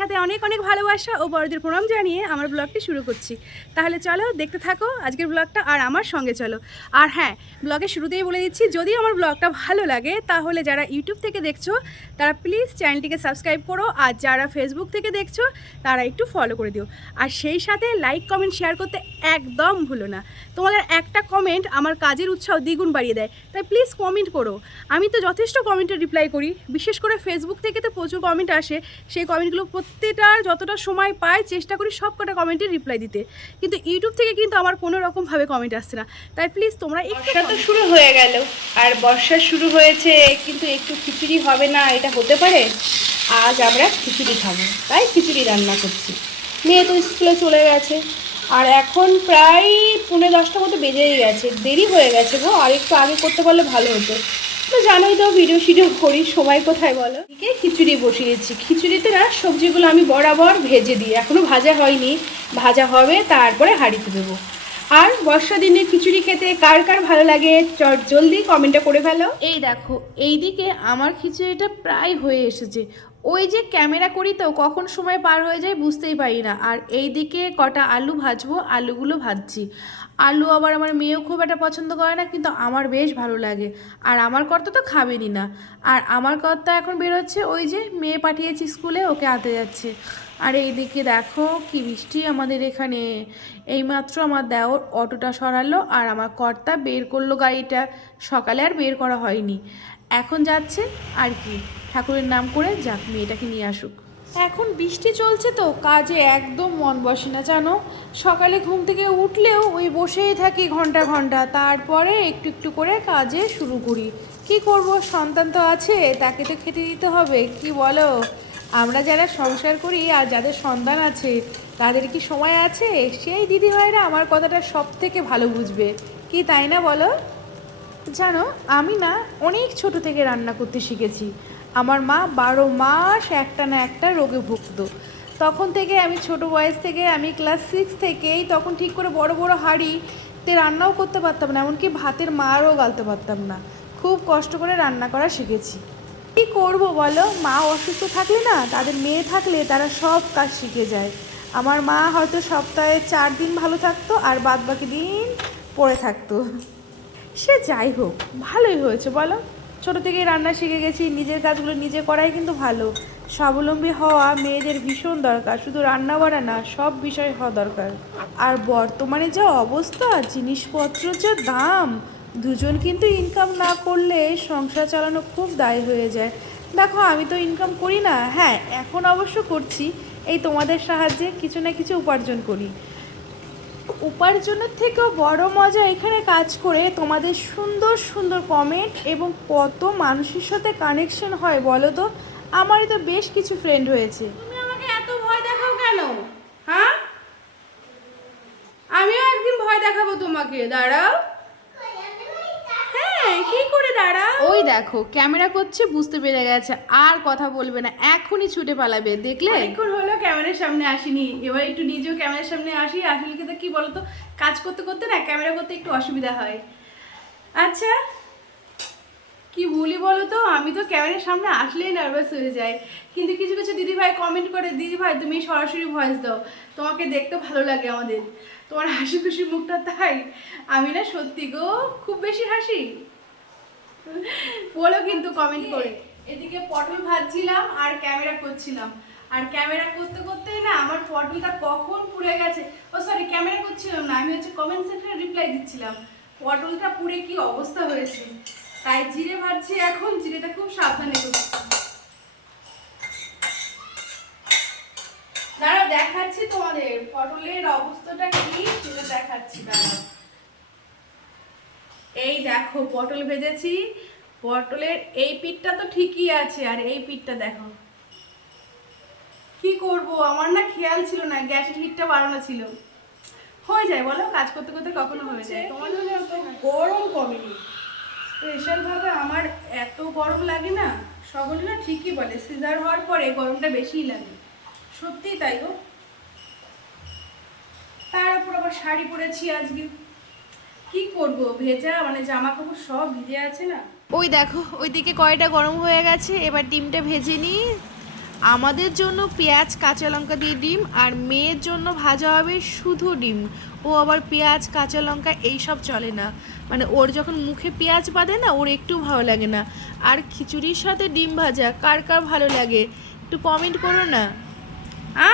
সাথে অনেক অনেক ভালোবাসা ও বড়দের প্রণাম জানিয়ে আমার ব্লগটি শুরু করছি। তাহলে চলো দেখতে থাকো আজকের ব্লগটা আর আমার সঙ্গে চলো। আর হ্যাঁ ব্লগের শুরুতেই বলে দিচ্ছি, যদি আমার ব্লগটা ভালো লাগে, তাহলে যারা ইউটিউব থেকে দেখছ, তারা প্লিজ চ্যানেলটিকে সাবস্ক্রাইব করো, আর যারা ফেসবুক থেকে দেখছ, তারা একটু ফলো করে দিও। আর সেই সাথে লাইক কমেন্ট শেয়ার করতে একদম ভুলো না। তোমাদের একটা কমেন্ট আমার কাজের উৎসাহ দ্বিগুণ বাড়িয়ে দেয়, তাই প্লিজ কমেন্ট করো। আমি তো যথেষ্ট কমেন্টে রিপ্লাই করি, বিশেষ করে ফেসবুক থেকে তো প্রচুর কমেন্ট আসে, সেই কমেন্টগুলো প্রত্যেকটার যতটা সময় পাই চেষ্টা করি সব কটা কমেন্টের রিপ্লাই দিতে। কিন্তু ইউটিউব থেকে কিন্তু আমার কোনো রকমভাবে কমেন্ট আসছে না। তাই প্লিজ তোমরা একটু তো শুরু হয়ে গেল। আর বর্ষা শুরু হয়েছে, কিন্তু একটু খিচুড়ি হবে না, এটা হতে পারে? আজ আমরা খিচুড়ি খাব। তাই খিচুড়ি রান্না করছি। মেয়ে তো স্কুলে চলে গেছে। আর এখন প্রায় পৌনে দশটা মতো বেজেই গেছে। দেরি হয়ে গেছে গো, আর একটু আগে করতে পারলে ভালো হতো। তো জানোই তো ভিডিও শিডিও করি সবাই কোথায় বলো? এদিকে খিচুড়ি বসিয়েছি। খিচুড়িতে না সবজিগুলো আমি বরাবর ভেজে দিই এখনও ভাজা হয়নি। ভাজা হবে, তারপরে হাঁড়িতে দেবো। আর বর্ষা দিনে খিচুড়ি খেতে কার কার ভালো লাগে, চট জলদি কমেন্টটা করে ফেলো। এই দেখো এই দিকে আমার খিচুড়িটা প্রায় হয়ে এসেছে। ওই যে ক্যামেরা করি তো, কখন সময় পার হয়ে যায় বুঝতেই পারি না। আর এই দিকে কটা আলু ভাজবো, আলুগুলো ভাজছি। আলু আবার আমার মেয়েও খুব একটা পছন্দ করে না, কিন্তু আমার বেশ ভালো লাগে। আর আমার কর্তা তো খাবেনই না। আর আমার কর্তা এখন বেরোচ্ছে, ওই যে মেয়ে পাঠিয়েছি স্কুলে, ওকে আনতে যাচ্ছে। আর এইদিকে দেখো কি বৃষ্টি আমাদের এখানে। এইমাত্র আমার দেওর অটোটা সরালো, আর আমার কর্তা বের করল গাড়িটা। সকালে আর বের করা হয়নি। এখন যাচ্ছে আর কি। ঠাকুরের নাম করে যাক মেয়েটাকে নিয়ে আসুক। এখন বৃষ্টি চলছে তো, কাজে একদম মন বসে না, জানো? সকালে ঘুম থেকে উঠলেও ওই বসেই থাকি ঘণ্টা ঘণ্টা, তারপরে একটু একটু করে কাজে শুরু করি। কি করব? সন্তান তো আছে, তাকে তো খেতে দিতে হবে, কি বলো? আমরা যারা সংসার করি আর যাদের সন্তান আছে, তাদের কি সময় আছে? সেই দিদি ভাইরা আমার কথাটা সব থেকে ভালো বুঝবে। কি তাই না বলো? জানো, আমি না অনেক ছোট থেকে রান্না করতে শিখেছি। আমার মা বারো মাস একটা না একটা রোগে ভুগতো। তখন থেকে আমি ছোট বয়স থেকে আমি ক্লাস সিক্স থেকেই তখন ঠিক করে বড় বড় হাঁড়িতে রান্নাও করতে পারতাম না, এমনকি ভাতের মারও গালতে পারতাম না। খুব কষ্ট করে রান্না করা শিখেছি। কী করব বলো? মা অসুস্থ থাকলে না তাদের মেয়ে থাকলে তারা সব কাজ শিখে যায়। আমার মা হয়তো সপ্তাহে চার দিন ভালো থাকতো আর বাদ বাকি দিন পড়ে থাকতো। সে যাই হোক, ভালোই হয়েছে বলো। ছোটো থেকেই রান্না শিখে গেছি, নিজের কাজগুলো নিজে করাই কিন্তু ভালো। স্বাবলম্বী হওয়া মেয়েদের ভীষণ দরকার, শুধু রান্না বাড়া না, সব বিষয় হওয়া দরকার। আর বর্তমানে যা অবস্থা, জিনিসপত্র যা দাম, দুজন কিন্তু ইনকাম না করলে সংসার চালানো খুব দায় হয়ে যায়। দেখো, আমি তো ইনকাম করি না। হ্যাঁ এখন অবশ্য করছি, এই তোমাদের সাহায্যে কিছু না কিছু উপার্জন করি। উপার্জনের থেকেও বড় মজা এখানে কাজ করে তোমাদের সুন্দর সুন্দর কমেন্ট এবং কত মানুষের সাথে কানেকশন হয় বলো তো? আমারই তো বেশ কিছু ফ্রেন্ড হয়েছে। তুমি আমাকে এত ভয় দেখাও কেন? হ্যাঁ? আমিও একদিন ভয় দেখাবো তোমাকে, দাঁড়াও। কি করে দাঁড়াও ওই দেখো ক্যামেরা করছে বুঝতে পেরে গেছে আর কথা বলবে না এখনই ছুটে পালাবে দেখলে? এখন হলো ক্যামেরার সামনে আসিনি এবার একটু নিজেও ক্যামেরার সামনে আসি আসলে কিন্তু কি বলতো কাজ করতে করতে না ক্যামেরা করতে একটু অসুবিধা হয়। আচ্ছা কি বলি বলো তো আমি তো ক্যামেরার সামনে আসলেই নার্ভাস হয়ে যাই। কিন্তু কিছু কিছু দিদিভাই কমেন্ট করে দিদিভাই তুমি সরাসরি ভয়েস দাও তোমাকে দেখতে ভালো লাগে আমাদের। তোমার হাসি খুশি মুখটা তাই। আমি না সত্যি গো খুব বেশি হাসি। বলো কিন্তু কমেন্ট করে। এদিকে পটল ভাজছিলাম আর ক্যামেরা করছিলাম। আর ক্যামেরা করতে করতে না আমার পটলটা কখন পুড়ে গেছে। ও সরি ক্যামেরা করছিলাম না আমি হচ্ছে কমেন্ট সেকশনে রিপ্লাই দিচ্ছিলাম। পটলটা পুড়ে কি অবস্থা হয়েছে? তাই জিরে ভাজছি এখন জিরেটা খুব সাবধানে করছি। দাঁড়া দেখাচ্ছি তোমাদের পটলের অবস্থাটা কি সেটা দেখাচ্ছি দাঁড়াও। এই দেখো, পটল ভেজেছি। পটলের এই পিঠটা তো ঠিকই আছে, আর এই পিঠটা দেখো। কি করব? আমার না খেয়াল ছিল না, গ্যাসের হিটটা বাড়ানো ছিল। হয়ে যায়, বলো, কাজ করতে করতে কখনো হয়ে যায়। এত গরম কমেনি। স্পেশাল ভাবে আমার এত গরম লাগে না, সকলে না ঠিকই বলে, সিজার হওয়ার পরে গরমটা বেশিই লাগে। সত্যিই তাই গো। তার উপর আবার শাড়ি পরেছি আজকে। কি করব? ভেজা মানে জামা কাপড় সব ভিজে আছে না? ওই দেখো ওইদিকে কয়টা গরম হয়ে গেছে এবার ডিমটা ভেজে নিই। আমাদের জন্য পেঁয়াজ কাঁচা লঙ্কা দিয়ে ডিম আর মেয়ের জন্য ভাজা হবে শুধু ডিম। ও আবার পেঁয়াজ কাঁচা লঙ্কা এইসব চলে না। মানে ওর যখন মুখে পেঁয়াজ বাঁধে না ওর একটু ভালো লাগে না। আর খিচুড়ির সাথে ডিম ভাজা কার কার ভালো লাগে? একটু কমেন্ট করো না। আ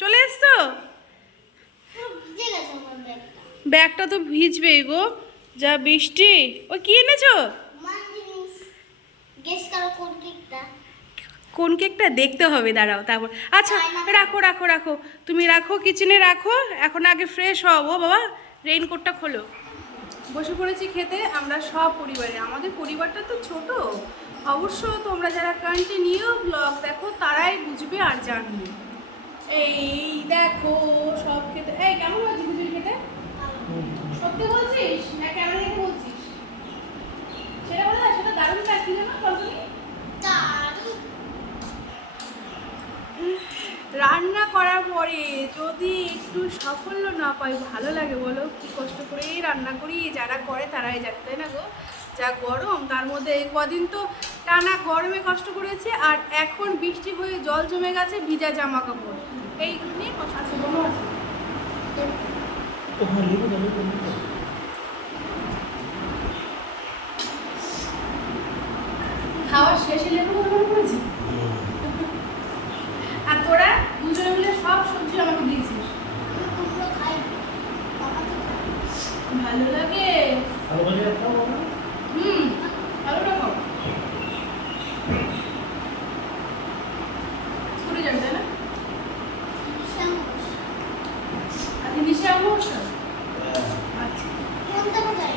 চলে এসছো? ব্যাগটা তো ভিজবেই গো। যা বৃষ্টি। ও, কি এনেছো? কোন কেকটা? দেখতে হবে, দাঁড়াও, তারপর। আচ্ছা রাখো রাখো রাখো। তুমি রাখো, কিচেনে রাখো। এখন আগে ফ্রেশ হও। ও, বাবা রেইনকোটটা খোলো। বসে পড়েছি খেতে, আমরা সব পরিবারে। আমাদের পরিবারটা তো ছোট। অবশ্য তোমরা যারা কন্টিনিউ ব্লগ দেখো, তারাই বুঝবে আর জানবে। এই দেখো, সব খেতে এই, কেমন খিচুড়ি খেতে? সত্যি বলছিস? না কেমন দেখে বলছিস? সেটা বলে সেটা দারুণ লাগছে না কল্পনি? রান্না করার পরে যদি একটু সাফল্য না পাই ভালো লাগে বলো। কি কষ্ট করে রান্না করি যারা করে তারাই জানে তাই না গো? যা গরম তার মধ্যে এই কদিন তো টানা গরমে কষ্ট করেছে আর এখন বৃষ্টি হয়ে জল জমে গেছে ভিজা জামা কাপড় এইগুলো নিয়ে কষ্ট আছে খাওয়া শেষে লেবু মনে করেছি আর তোরা দুজনে মিলে সব সবজি আমাকে দিয়েছিস। ভালো লাগে। হুম ভালো লাগো স্কুলে যাবে তাই না। আজকে নিশে অমাবস্যা আচ্ছা কোনটা কোথায়?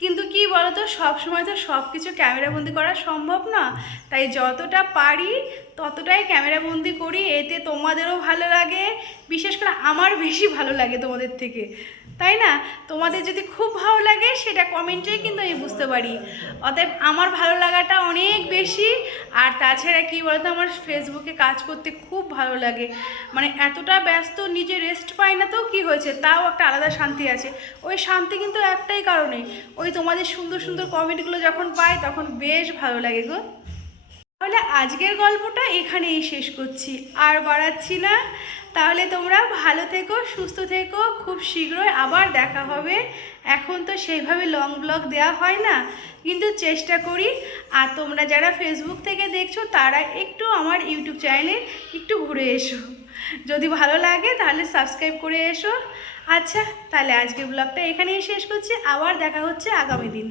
কিন্তু কি বলতো সব সময় তো সব কিছু ক্যামেরাবন্দি করা সম্ভব না। তাই যতটা পারি ততটাই ক্যামেরাবন্দি করি, এতে তোমাদেরও ভালো লাগে, বিশেষ করে আমার বেশি ভালো লাগে তোমাদের থেকে। তাই না? তোমাদের যদি খুব ভালো লাগে সেটা কমেন্টেই কিন্তু আমি বুঝতে পারি। অতএব আমার ভালো লাগাটা অনেক বেশি, আর তাছাড়া কি বলতো, আমার ফেসবুকে কাজ করতে খুব ভালো লাগে। মানে এতটা ব্যস্ত, নিজে রেস্ট পাই না তো কি হয়েছে? তাও একটা আলাদা শান্তি আছে। ওই শান্তি কিন্তু একটাই কারণে। ওই তোমাদের সুন্দর সুন্দর কমেন্টগুলো যখন পাই, তখন বেশ ভালো লাগে গো। তাহলে আজকের গল্পটা এখানেই শেষ করছি। আর বাড়াচ্ছি না। তাহলে তোমরা ভালো থেকো, সুস্থ থেকো, খুব শীঘ্রই আবার দেখা হবে। এখন তো সেইভাবে লং ব্লগ দেওয়া হয় না, কিন্তু চেষ্টা করি। আর তোমরা যারা ফেসবুক থেকে দেখছ, তারা একটু আমার ইউটিউব চ্যানেলে একটু ঘুরে এসো। যদি ভালো লাগে, তাহলে সাবস্ক্রাইব করে এসো। আচ্ছা তাহলে আজকের ব্লগটা এখানেই শেষ করছি। আবার দেখা হচ্ছে আগামী দিন।